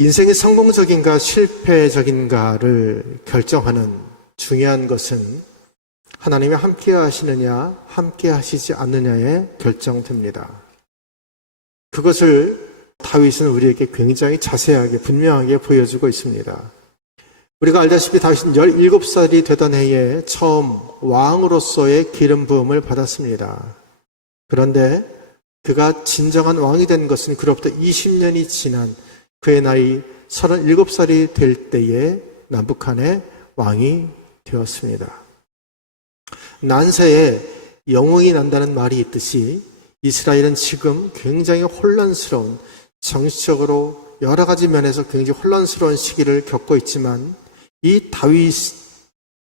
인생이 성공적인가 실패적인가를 결정하는 중요한 것은 하나님이 함께 하시느냐 함께 하시지 않느냐에 결정됩니다. 그것을 다윗은 우리에게 굉장히 자세하게 분명하게 보여주고 있습니다. 우리가 알다시피 다윗은 17살이 되던 해에 처음 왕으로서의 기름 부음을 받았습니다. 그런데 그가 진정한 왕이 된 것은 그로부터 20년이 지난 그의 나이 37살이 될 때에 남북한의 왕이 되었습니다. 난세에 영웅이 난다는 말이 있듯이 이스라엘은 지금 굉장히 혼란스러운, 정치적으로 여러 가지 면에서 굉장히 혼란스러운 시기를 겪고 있지만 이 다윗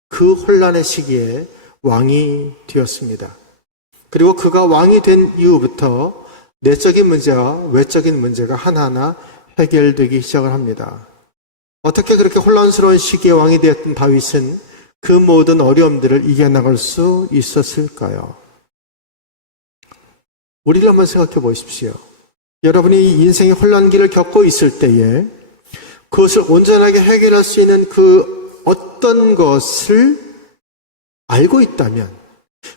그 혼란의 시기에 왕이 되었습니다. 그리고 그가 왕이 된 이후부터 내적인 문제와 외적인 문제가 하나하나 해결되기 시작을 합니다. 어떻게 그렇게 혼란스러운 시기에 왕이 되었던 다윗은 그 모든 어려움들을 이겨나갈 수 있었을까요? 우리를 한번 생각해 보십시오. 여러분이 인생의 혼란기를 겪고 있을 때에 그것을 온전하게 해결할 수 있는 그 어떤 것을 알고 있다면,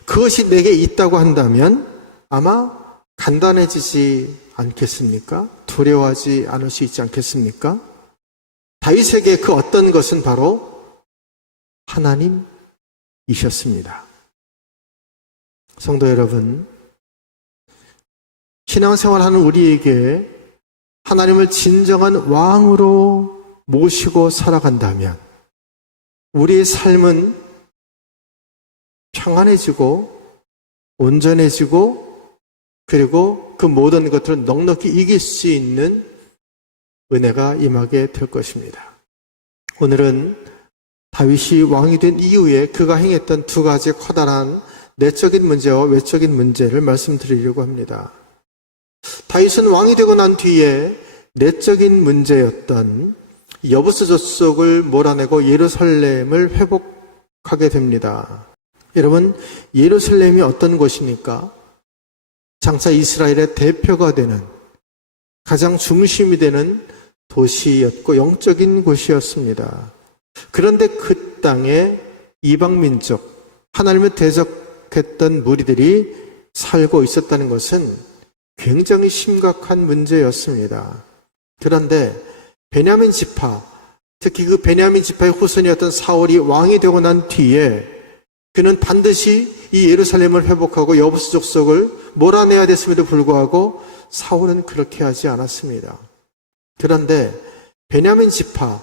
그것이 내게 있다고 한다면 아마 간단해지지 않겠습니까? 두려워하지 않을 수 있지 않겠습니까? 다윗에게 그 어떤 것은 바로 하나님이셨습니다. 성도 여러분, 신앙생활하는 우리에게 하나님을 진정한 왕으로 모시고 살아간다면 우리의 삶은 평안해지고 온전해지고 그리고 그 모든 것들을 넉넉히 이길 수 있는 은혜가 임하게 될 것입니다. 오늘은 다윗이 왕이 된 이후에 그가 행했던 두 가지 커다란 내적인 문제와 외적인 문제를 말씀드리려고 합니다. 다윗은 왕이 되고 난 뒤에 내적인 문제였던 여부스 족속을 몰아내고 예루살렘을 회복하게 됩니다. 여러분, 예루살렘이 어떤 곳입니까? 장차 이스라엘의 대표가 되는 가장 중심이 되는 도시였고 영적인 곳이었습니다. 그런데 그 땅에 이방민족, 하나님을 대적했던 무리들이 살고 있었다는 것은 굉장히 심각한 문제였습니다. 그런데 베냐민 지파, 특히 그 베냐민 지파의 후손이었던 사울이 왕이 되고 난 뒤에 그는 반드시 이 예루살렘을 회복하고 여부스 족속을 몰아내야 됐음에도 불구하고 사울은 그렇게 하지 않았습니다. 그런데 베냐민 지파,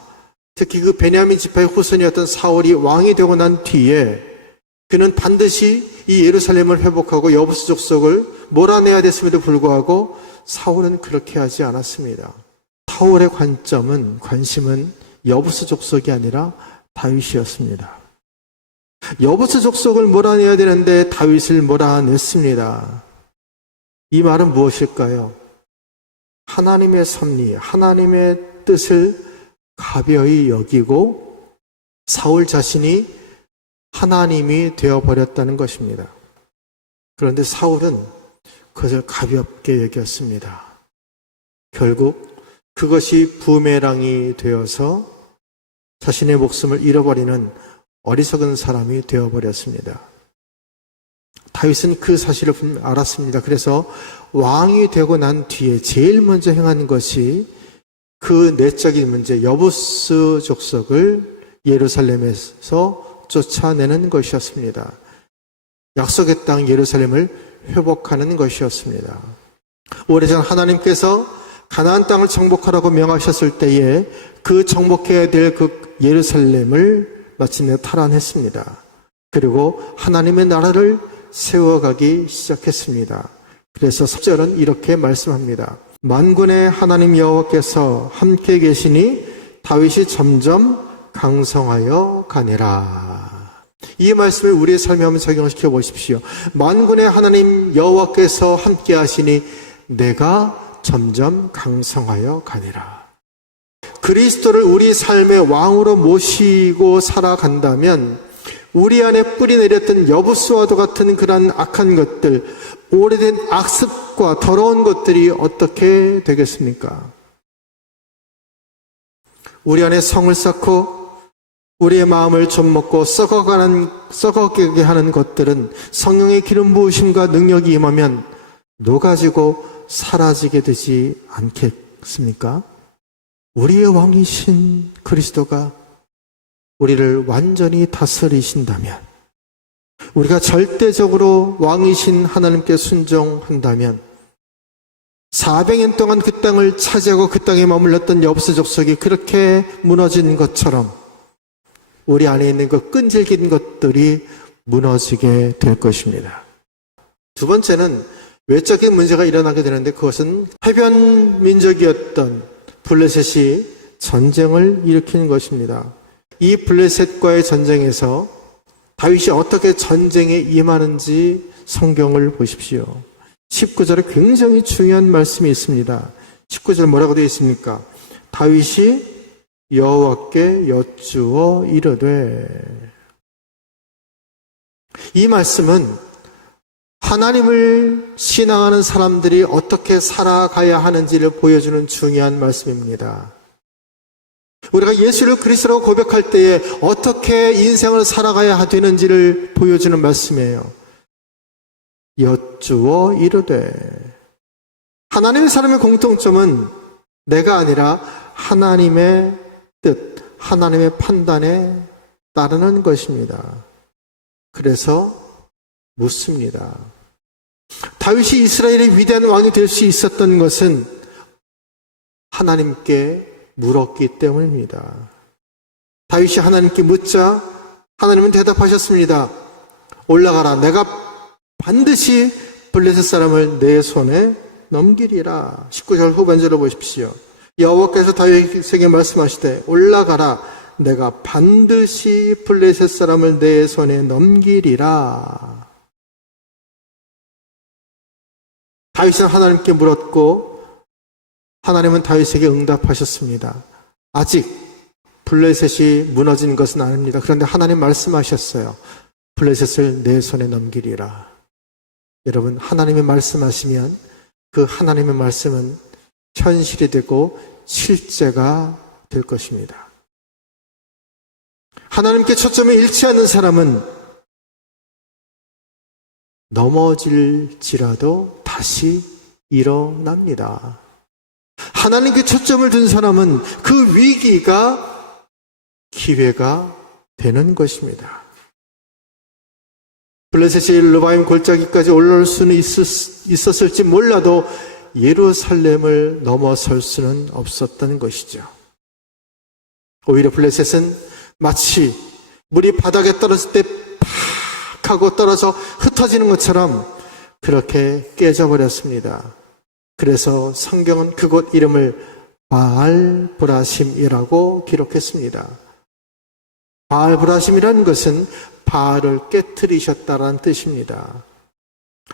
특히 그 베냐민 지파의 후손이었던 사울이 왕이 되고 난 뒤에 그는 반드시 이 예루살렘을 회복하고 여부스 족속을 몰아내야 됐음에도 불구하고 사울은 그렇게 하지 않았습니다. 사울의 관심은 여부스 족속이 아니라 다윗이었습니다. 여부스 족속을 몰아내야 되는데 다윗을 몰아냈습니다. 이 말은 무엇일까요? 하나님의 섭리, 하나님의 뜻을 가벼이 여기고 사울 자신이 하나님이 되어버렸다는 것입니다. 그런데 사울은 그것을 가볍게 여겼습니다. 결국 그것이 부메랑이 되어서 자신의 목숨을 잃어버리는 어리석은 사람이 되어버렸습니다. 다윗은 그 사실을 알았습니다. 그래서 왕이 되고 난 뒤에 제일 먼저 행한 것이 그 내적인 문제, 여부스 족속을 예루살렘에서 쫓아내는 것이었습니다. 약속의 땅 예루살렘을 회복하는 것이었습니다. 오래전 하나님께서 가나안 땅을 정복하라고 명하셨을 때에 그 정복해야 될 그 예루살렘을 마침내 탈환했습니다. 그리고 하나님의 나라를 세워가기 시작했습니다. 그래서 10절은 이렇게 말씀합니다. 만군의 하나님 여호와께서 함께 계시니 다윗이 점점 강성하여 가니라. 이 말씀을 우리의 삶에 한번 적용시켜 보십시오. 만군의 하나님 여호와께서 함께 하시니 내가 점점 강성하여 가니라. 그리스도를 우리 삶의 왕으로 모시고 살아간다면 우리 안에 뿌리 내렸던 여부스와도 같은 그런 악한 것들, 오래된 악습과 더러운 것들이 어떻게 되겠습니까? 우리 안에 성을 쌓고 우리의 마음을 좀먹고 썩어가게 하는 것들은 성령의 기름 부으심과 능력이 임하면 녹아지고 사라지게 되지 않겠습니까? 우리의 왕이신 그리스도가 우리를 완전히 다스리신다면, 우리가 절대적으로 왕이신 하나님께 순종한다면 400년 동안 그 땅을 차지하고 그 땅에 머물렀던 여부스 족속이 그렇게 무너진 것처럼 우리 안에 있는 그 끈질긴 것들이 무너지게 될 것입니다. 두 번째는 외적인 문제가 일어나게 되는데, 그것은 해변 민족이었던 블레셋이 전쟁을 일으키는 것입니다. 이 블레셋과의 전쟁에서 다윗이 어떻게 전쟁에 임하는지 성경을 보십시오. 19절에 굉장히 중요한 말씀이 있습니다. 19절 뭐라고 되어 있습니까? 다윗이 여호와께 여쭈어 이르되. 이 말씀은 하나님을 신앙하는 사람들이 어떻게 살아가야 하는지를 보여주는 중요한 말씀입니다. 우리가 예수를 그리스도라고 고백할 때에 어떻게 인생을 살아가야 되는지를 보여주는 말씀이에요. 여쭈어 이르되. 하나님의 사람의 공통점은 내가 아니라 하나님의 뜻, 하나님의 판단에 따르는 것입니다. 그래서 묻습니다. 다윗이 이스라엘의 위대한 왕이 될 수 있었던 것은 하나님께 물었기 때문입니다. 다윗이 하나님께 묻자 하나님은 대답하셨습니다. 올라가라. 내가 반드시 블레셋 사람을 내 손에 넘기리라. 19절 후반절을 보십시오. 여호와께서 다윗에게 말씀하시되 올라가라. 내가 반드시 블레셋 사람을 내 손에 넘기리라. 다윗은 하나님께 물었고 하나님은 다윗에게 응답하셨습니다. 아직 블레셋이 무너진 것은 아닙니다. 그런데 하나님 말씀하셨어요. 블레셋을 내 손에 넘기리라. 여러분, 하나님이 말씀하시면 그 하나님의 말씀은 현실이 되고 실제가 될 것입니다. 하나님께 초점을 잃지 않는 사람은 넘어질지라도 다시 일어납니다. 하나님께 초점을 둔 사람은 그 위기가 기회가 되는 것입니다. 블레셋이 르바임 골짜기까지 올라올 수는 있었을지 몰라도 예루살렘을 넘어설 수는 없었던 것이죠. 오히려 블레셋은 마치 물이 바닥에 떨어질 때 팍 하고 떨어져 흩어지는 것처럼 그렇게 깨져버렸습니다. 그래서 성경은 그곳 이름을 바알브라심이라고 기록했습니다. 바알브라심이라는 것은 바알을 깨트리셨다라는 뜻입니다.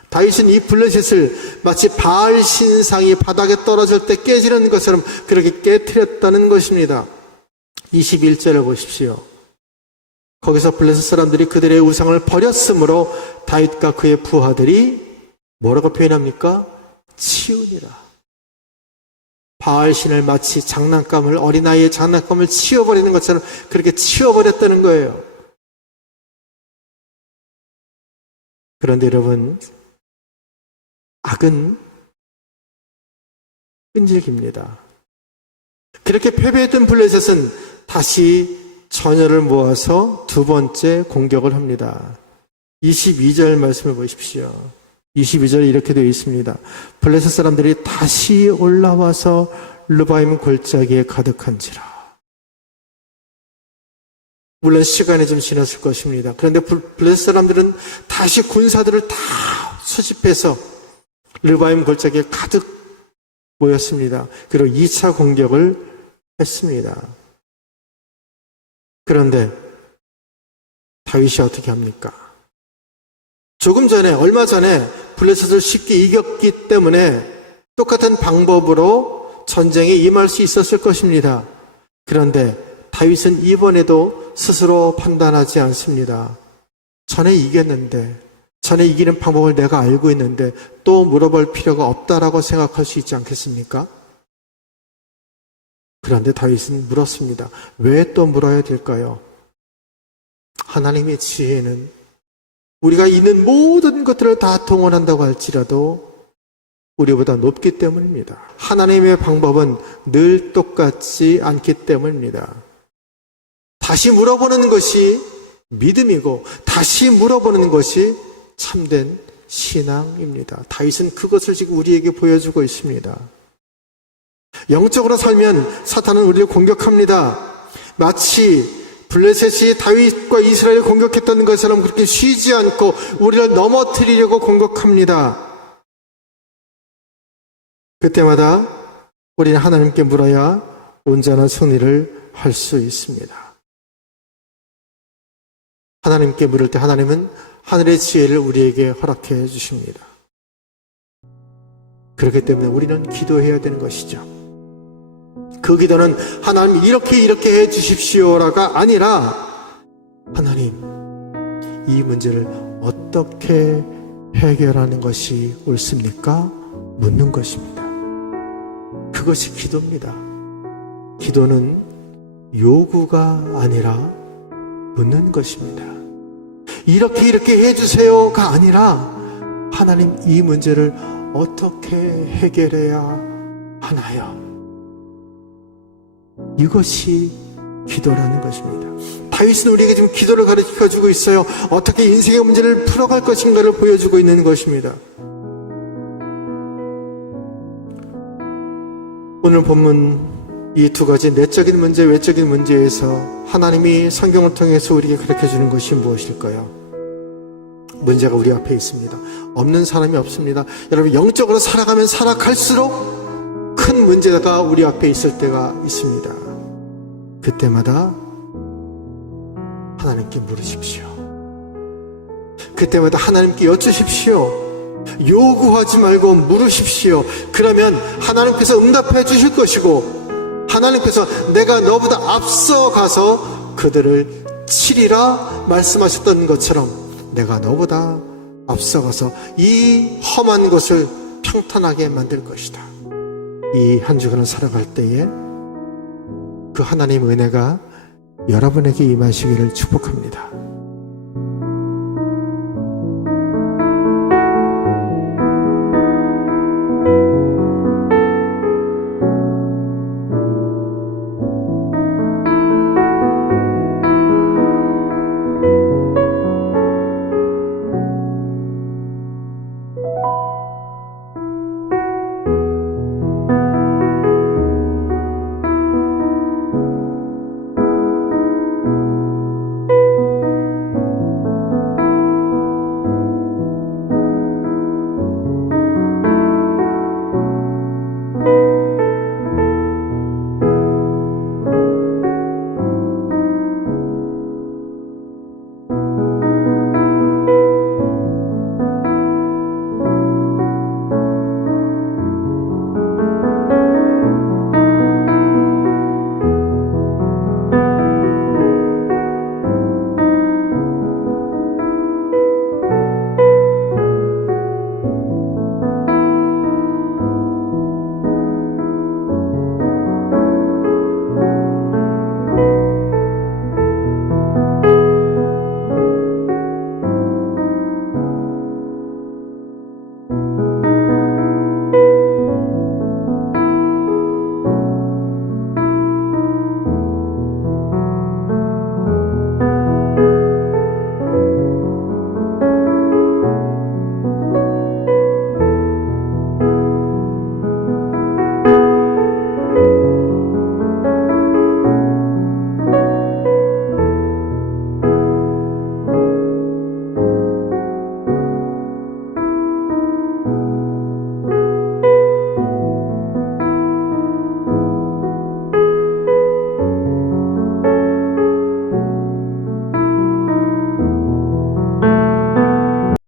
다윗은 이 블레셋을 마치 바알 신상이 바닥에 떨어질 때 깨지는 것처럼 그렇게 깨트렸다는 것입니다. 21절을 보십시오. 거기서 블레셋 사람들이 그들의 우상을 버렸으므로 다윗과 그의 부하들이 뭐라고 표현합니까? 치우니라. 바알신을 마치 어린아이의 장난감을 치워버리는 것처럼 그렇게 치워버렸다는 거예요. 그런데 여러분, 악은 끈질깁니다. 그렇게 패배했던 블레셋은 다시 전열을 모아서 두 번째 공격을 합니다. 22절 말씀을 보십시오. 22절에 이렇게 되어 있습니다. 블레셋 사람들이 다시 올라와서 르바임 골짜기에 가득한지라. 물론 시간이 좀 지났을 것입니다. 그런데 블레셋 사람들은 다시 군사들을 다 수집해서 르바임 골짜기에 가득 모였습니다. 그리고 2차 공격을 했습니다. 그런데 다윗이 어떻게 합니까? 얼마 전에 블레셋을 쉽게 이겼기 때문에 똑같은 방법으로 전쟁에 임할 수 있었을 것입니다. 그런데 다윗은 이번에도 스스로 판단하지 않습니다. 전에 이겼는데, 전에 이기는 방법을 내가 알고 있는데 또 물어볼 필요가 없다라고 생각할 수 있지 않겠습니까? 그런데 다윗은 물었습니다. 왜 또 물어야 될까요? 하나님의 지혜는 우리가 있는 모든 것들을 다 동원한다고 할지라도 우리보다 높기 때문입니다. 하나님의 방법은 늘 똑같지 않기 때문입니다. 다시 물어보는 것이 믿음이고 다시 물어보는 것이 참된 신앙입니다. 다윗은 그것을 지금 우리에게 보여주고 있습니다. 영적으로 살면 사탄은 우리를 공격합니다. 마치 블레셋이 다윗과 이스라엘을 공격했던 것처럼 그렇게 쉬지 않고 우리를 넘어뜨리려고 공격합니다. 그때마다 우리는 하나님께 물어야 온전한 승리를 할 수 있습니다. 하나님께 물을 때 하나님은 하늘의 지혜를 우리에게 허락해 주십니다. 그렇기 때문에 우리는 기도해야 되는 것이죠. 그 기도는 하나님 이렇게 해 주십시오라가 아니라 하나님 이 문제를 어떻게 해결하는 것이 옳습니까? 묻는 것입니다. 그것이 기도입니다. 기도는 요구가 아니라 묻는 것입니다. 이렇게 해주세요가 아니라 하나님 이 문제를 어떻게 해결해야 하나요? 이것이 기도라는 것입니다. 다윗은 우리에게 지금 기도를 가르쳐주고 있어요. 어떻게 인생의 문제를 풀어갈 것인가를 보여주고 있는 것입니다. 오늘 본문 이 두 가지 내적인 문제, 외적인 문제에서 하나님이 성경을 통해서 우리에게 가르쳐주는 것이 무엇일까요? 문제가 우리 앞에 있습니다. 없는 사람이 없습니다. 여러분 영적으로 살아가면 살아갈수록 큰 문제가 우리 앞에 있을 때가 있습니다. 그때마다 하나님께 물으십시오. 그때마다 하나님께 여쭈십시오. 요구하지 말고 물으십시오. 그러면 하나님께서 응답해 주실 것이고 하나님께서 내가 너보다 앞서가서 그들을 치리라 말씀하셨던 것처럼 내가 너보다 앞서가서 이 험한 것을 평탄하게 만들 것이다. 이 한 주간을 살아갈 때에 그 하나님의 은혜가 여러분에게 임하시기를 축복합니다.